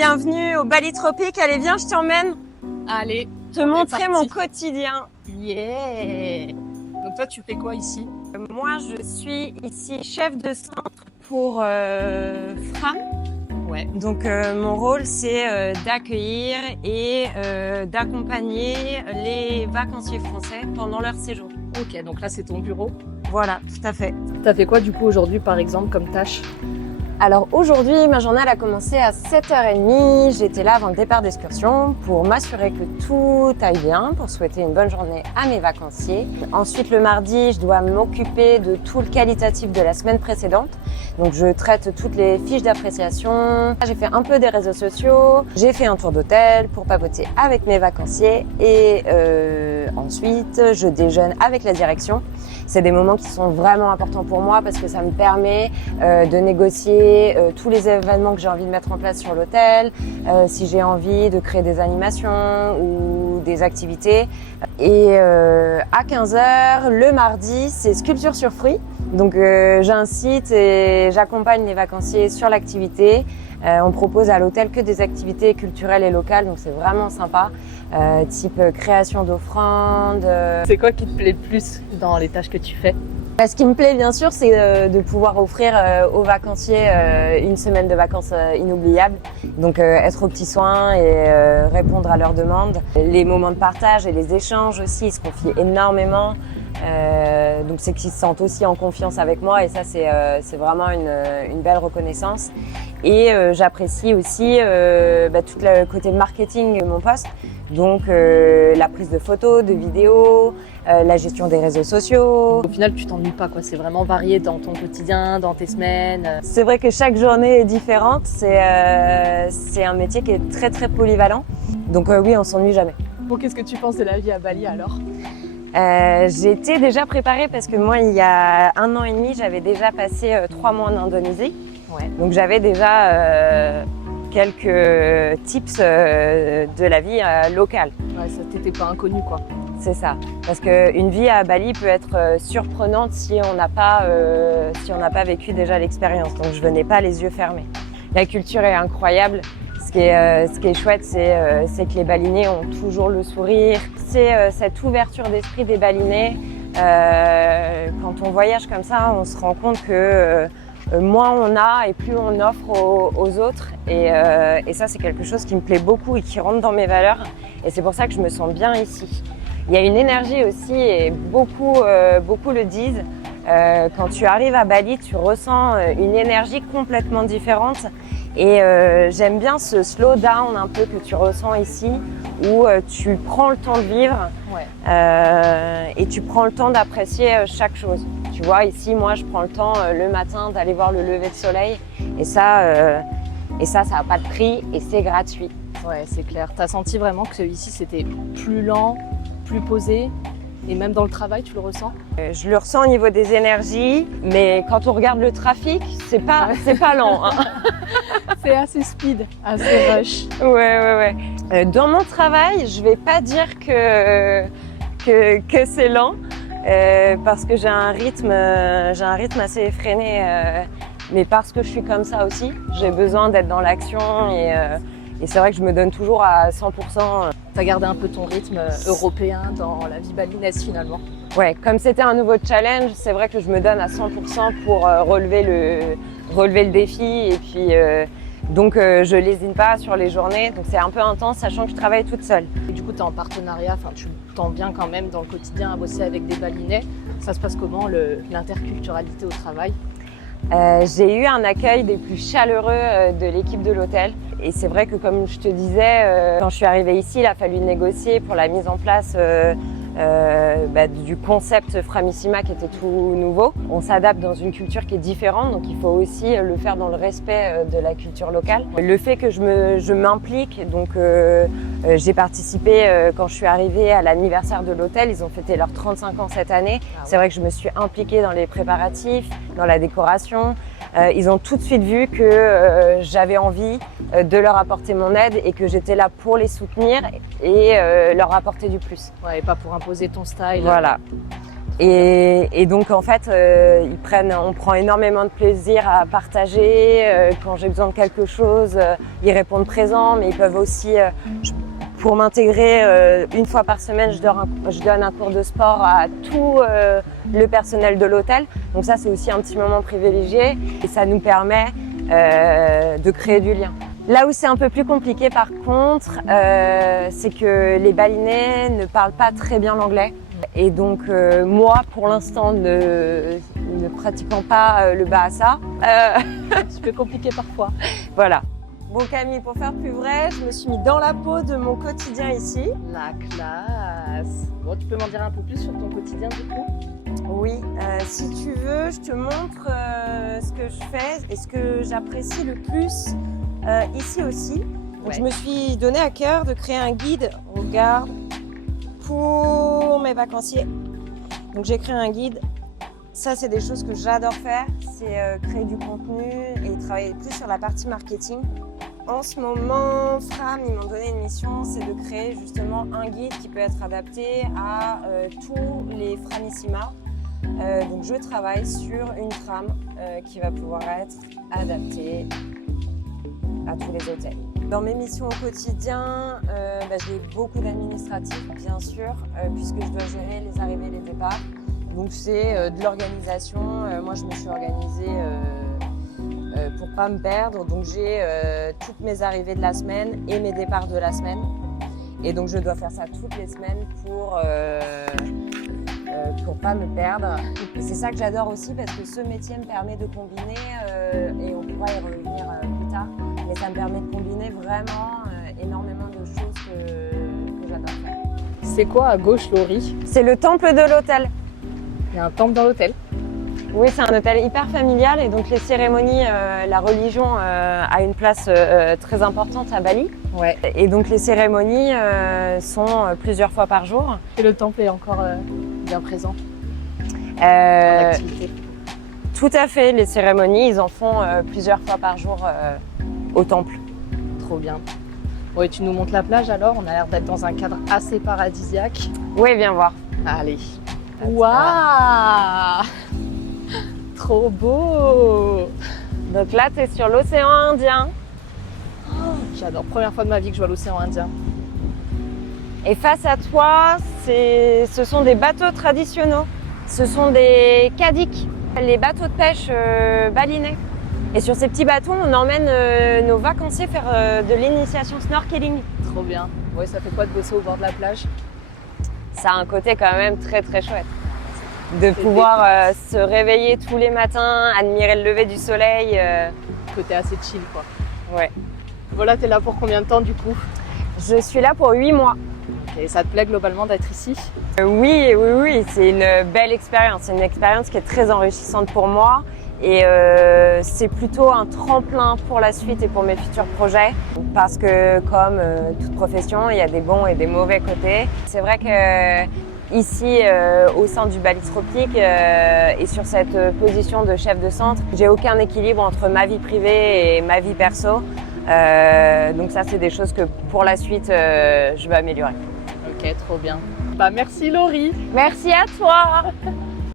Bienvenue au Bali Tropique. Allez, viens, je t'emmène Allez, te montrer mon quotidien. yeah. Donc toi, tu fais quoi ici? Moi, je suis ici chef de centre pour Fram. Ouais. Donc mon rôle, c'est d'accueillir et d'accompagner les vacanciers français pendant leur séjour. Ok, donc là, c'est ton bureau. Voilà, tout à fait. T'as fait quoi du coup aujourd'hui, par exemple, comme tâche? Alors aujourd'hui, ma journée elle a commencé à 7h30. J'étais là avant le départ d'excursion pour m'assurer que tout aille bien, pour souhaiter une bonne journée à mes vacanciers. Ensuite, le mardi, je dois m'occuper de tout le qualitatif de la semaine précédente. Donc je traite toutes les fiches d'appréciation. J'ai fait un peu des réseaux sociaux. J'ai fait un tour d'hôtel pour papoter avec mes vacanciers. Et ensuite, je déjeune avec la direction. C'est des moments qui sont vraiment importants pour moi parce que ça me permet de négocier tous les événements que j'ai envie de mettre en place sur l'hôtel, si j'ai envie de créer des animations ou des activités. Et à 15h, le mardi, c'est sculpture sur fruits. Donc j'ai un site et j'accompagne les vacanciers sur l'activité. On propose à l'hôtel que des activités culturelles et locales, donc c'est vraiment sympa, type création d'offrandes. C'est quoi qui te plaît le plus dans les tâches que tu fais? Ce qui me plaît bien sûr, c'est de pouvoir offrir aux vacanciers une semaine de vacances inoubliable. Donc être aux petits soins et répondre à leurs demandes. Les moments de partage et les échanges aussi, ils se confient énormément. Donc c'est qu'ils se sentent aussi en confiance avec moi et ça c'est vraiment une belle reconnaissance. Et j'apprécie aussi tout le côté marketing de mon poste. Donc la prise de photos, de vidéos, la gestion des réseaux sociaux. Au final, tu t'ennuies pas, quoi. C'est vraiment varié dans ton quotidien, dans tes semaines. C'est vrai que chaque journée est différente. C'est un métier qui est très très polyvalent. Donc oui, on s'ennuie jamais. Bon, qu'est-ce que tu penses de la vie à Bali alors? J'étais déjà préparée parce que moi, il y a 1 an et demi, j'avais déjà passé 3 mois en Indonésie. Ouais. Donc j'avais déjà quelques tips de la vie locale. Ouais, ça t'était pas inconnu, quoi. C'est ça. Parce qu'une vie à Bali peut être surprenante si on n'a pas vécu déjà l'expérience. Donc je venais pas les yeux fermés. La culture est incroyable. Ce qui est chouette, c'est que les Balinais ont toujours le sourire. C'est cette ouverture d'esprit des Balinais. Quand on voyage comme ça, on se rend compte que moins on a et plus on offre aux autres. Et ça, c'est quelque chose qui me plaît beaucoup et qui rentre dans mes valeurs. Et c'est pour ça que je me sens bien ici. Il y a une énergie aussi, et beaucoup le disent. Quand tu arrives à Bali, tu ressens une énergie complètement différente. Et j'aime bien ce slow down un peu que tu ressens ici, où tu prends le temps de vivre. Ouais. Et tu prends le temps d'apprécier chaque chose. Tu vois, ici, moi, je prends le temps le matin d'aller voir le lever de soleil. Et ça n'a pas de prix et c'est gratuit. Ouais, c'est clair. T'as senti vraiment que ici, c'était plus lent, plus posé? Et même dans le travail, tu le ressens? Je le ressens au niveau des énergies, mais quand on regarde le trafic, c'est pas lent. Hein. C'est assez speed, assez rush. Ouais. Dans mon travail, je vais pas dire que c'est lent, parce que j'ai un rythme assez effréné, mais parce que je suis comme ça aussi, j'ai besoin d'être dans l'action et c'est vrai que je me donne toujours à 100%. T'as gardé un peu ton rythme européen dans la vie balinaise finalement. Ouais, comme c'était un nouveau challenge, c'est vrai que je me donne à 100% pour relever le défi et puis donc je lésine pas sur les journées, donc c'est un peu intense sachant que je travaille toute seule. Et du coup, tu es en partenariat, tu t'en viens quand même dans le quotidien à bosser avec des Balinais. Ça se passe comment l'interculturalité au travail? J'ai eu un accueil des plus chaleureux de l'équipe de l'hôtel. Et c'est vrai que comme je te disais, quand je suis arrivée ici, il a fallu négocier pour la mise en place du concept Framissima qui était tout nouveau. On s'adapte dans une culture qui est différente, donc il faut aussi le faire dans le respect de la culture locale. Le fait que je m'implique, donc j'ai participé quand je suis arrivée à l'anniversaire de l'hôtel, ils ont fêté leurs 35 ans cette année. Ah ouais. C'est vrai que je me suis impliquée dans les préparatifs, dans la décoration. Ils ont tout de suite vu que j'avais envie de leur apporter mon aide et que j'étais là pour les soutenir et leur apporter du plus. Ouais, et pas pour imposer ton style. Voilà. Et donc en fait, on prend énormément de plaisir à partager. Quand j'ai besoin de quelque chose, ils répondent présents, mais ils peuvent aussi, pour m'intégrer, une fois par semaine, je donne un cours de sport à tout le personnel de l'hôtel. Donc ça, c'est aussi un petit moment privilégié et ça nous permet de créer du lien. Là où c'est un peu plus compliqué par contre, c'est que les balinais ne parlent pas très bien l'anglais. Et donc moi, pour l'instant, ne pratiquant pas le bahasa, Un petit peu compliqué parfois. voilà. Bon Camille, pour faire plus vrai, je me suis mis dans la peau de mon quotidien ici. La classe. Bon, tu peux m'en dire un peu plus sur ton quotidien du coup? Oui, si tu veux, je te montre ce que je fais et ce que j'apprécie le plus ici aussi. Donc, Ouais. je me suis donné à cœur de créer un guide, regarde, pour mes vacanciers. Donc j'ai créé un guide. Ça, c'est des choses que j'adore faire, c'est créer du contenu et travailler plus sur la partie marketing. En ce moment, Fram, ils m'ont donné une mission, c'est de créer justement un guide qui peut être adapté à tous les Framissimas. Donc je travaille sur une trame qui va pouvoir être adaptée à tous les hôtels. Dans mes missions au quotidien, j'ai beaucoup d'administratifs, bien sûr, puisque je dois gérer les arrivées et les départs. Donc c'est de l'organisation. Moi, je me suis organisée pour pas me perdre. Donc j'ai toutes mes arrivées de la semaine et mes départs de la semaine. Et donc je dois faire ça toutes les semaines pour pas me perdre. Et c'est ça que j'adore aussi parce que ce métier me permet de combiner, et on pourra y revenir plus tard, mais ça me permet de combiner vraiment énormément de choses que j'adore faire. C'est quoi à gauche, Laurie? C'est le temple de l'hôtel. Il y a un temple dans l'hôtel. Oui, c'est un hôtel hyper familial et donc les cérémonies, la religion a une place très importante à Bali. Ouais. Et donc les cérémonies sont plusieurs fois par jour. Et le temple est encore bien présent en Euh, activité. tout à fait, les cérémonies, ils en font plusieurs fois par jour au temple. Trop bien. Bon, et tu nous montres la plage alors? On a l'air d'être dans un cadre assez paradisiaque. Oui, viens voir. Allez. Waouh! Trop beau! Donc là, tu es sur l'océan Indien. J'adore. Première fois de ma vie que je vois l'océan Indien. Et face à toi, ce sont des bateaux traditionnels. Ce sont des kadiks, les bateaux de pêche balinais. Et sur ces petits bateaux, on emmène nos vacanciers faire de l'initiation snorkeling. Trop bien. Ouais, ça fait quoi de bosser au bord de la plage? Ça a un côté quand même très très chouette. De pouvoir se réveiller tous les matins, admirer le lever du soleil. Côté assez chill quoi. Ouais. Voilà, t'es là pour combien de temps du coup? Je suis là pour 8 mois. Et ça te plaît globalement d'être ici? Oui, c'est une belle expérience. C'est une expérience qui est très enrichissante pour moi. Et c'est plutôt un tremplin pour la suite et pour mes futurs projets. Parce que comme toute profession, il y a des bons et des mauvais côtés. C'est vrai que ici, au sein du Bali Tropique et sur cette position de chef de centre, j'ai aucun équilibre entre ma vie privée et ma vie perso. Donc ça, c'est des choses que pour la suite, je vais améliorer. Ok, trop bien. Bah merci Laurie. Merci à toi.